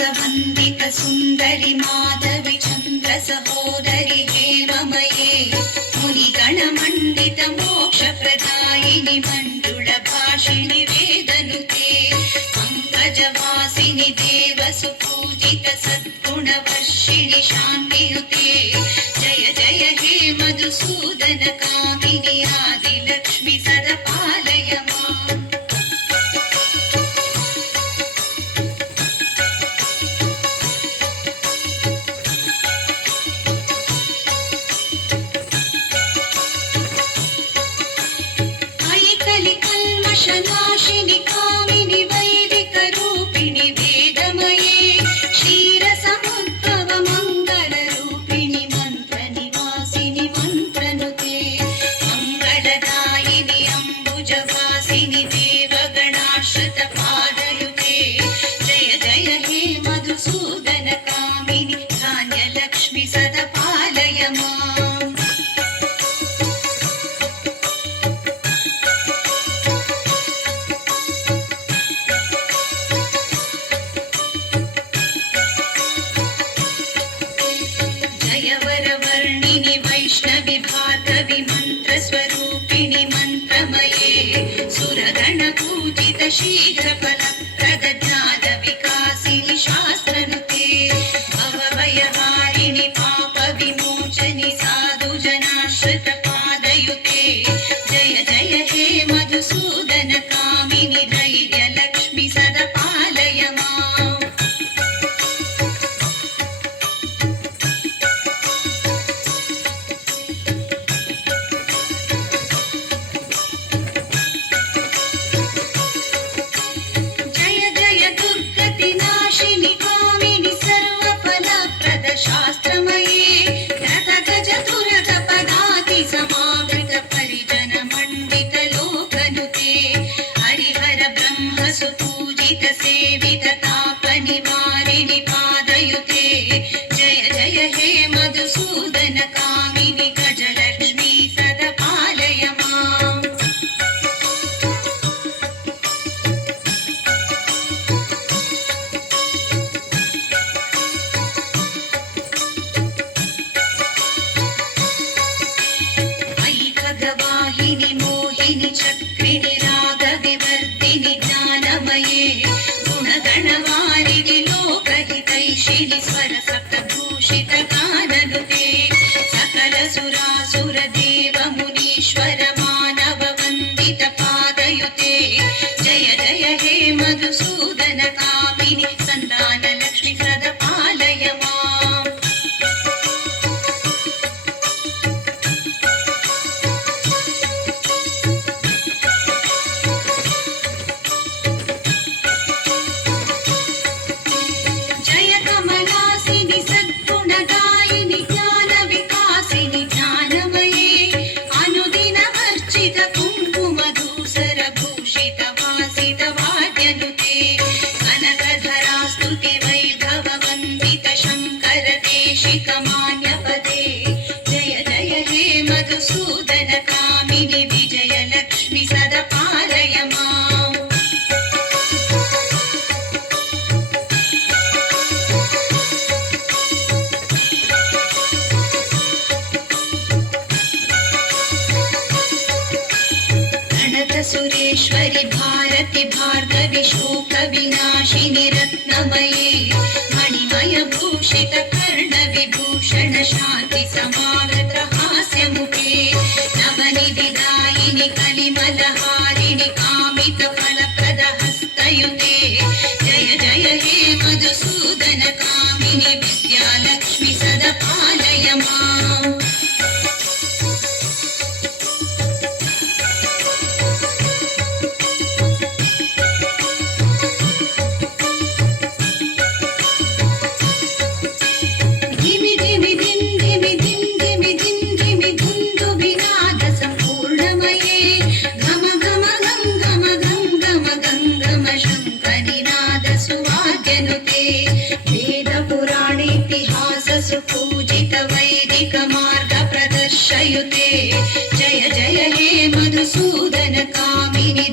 व्यासवन्दित सुन्दरि माधवि चन्द्र सहोदरि हेममये मुनिगणमण्डित मोक्षप्रदायिनि मण्डुलभाषिणि वेदनुते पङ्कजवासिनि देवसुपूजित सद्गुणवर्षिणि शान्तियुते जय जय हे मधुसूदन कामिनि आदिलक्ष्मि सदा पालय माम्। कल्मषनाशिनि कामिनि वैदिकरूपिणि वेदमये क्षीरसमुद्भव मङ्गलरूपिणि मन्त्रनिवासिनि मन्त्रनुते मङ्गलदायिनि अम्बुजवासिनि देवगणाश्रितपादयुते जय जय हे मधुसूदन कामिनि धान्यलक्ष्मि सदा पालय माम्। वरवर्णिनि वैष्णवि भार्गवि मन्त्रस्वरूपिणि मन्त्रमये सुरगणपूजित शीघ्रफलप्रद ज्ञानविकासिनि शास्त्रनुते भवभयहारिणि पापविमोचनि साधुजनाश्रितपादयुते जय जय हे मधुसूदन कामिनि धैर्यलक्ष्मि सदा पालय माम्। दुर्गतिनाशिनि कामिनि सर्वफलप्रद शास्त्रमये रथगजतुरग पदाति समावृत परिजन मण्डित लोकनुते हरिहर ब्रह्म सुपूजित सेवित तापनिवारिणि पादयुते जय जय हे मधुसूदन कामिनि गजलक्ष्मी सदा पालय माम्। वाहिनि मोहिनि चक्रिणि रागविवर्धिनि ज्ञानमये गुणगणवारिणि लोकहितैषिणि स्वरसप्तभूषित गाननुते सकल सुरासुर देव मुनीश्वर मानव वन्दित पादयुते जय जय हे मधुसूदन कामिनि सन्तानलक्ष्मि सदा पालय माम्। सद्गुणदायिनि ज्ञानविकासिनि ज्ञानमये अनुदिन वर्जित कुङ्कुमधूसर भूषित वासित वाद्यनुते कनकधरास्तुति वैभव वन्दित शङ्कर देशिक मान्यपदे जय जय हे मधुसूदन कामिनि विजयलक्ष्मि सदा पालय माम्। सुरेश्वरि भारति भार्गवि शोकविनाशिनि रत्नमये मणिमय भूषित कर्णविभूषण शान्ति समावृत हास्यमुखे नवनिधिदायिनि कलिमलहारिणि कामित फलप्रद हस्तयुते जय जय हे मधुसूदन कामिनि विद्यालक्ष्मि सदा पालय माम्। सुपूजित वैदिक मार्ग प्रदर्शयुते जय जय हे मधुसूदन कामिनि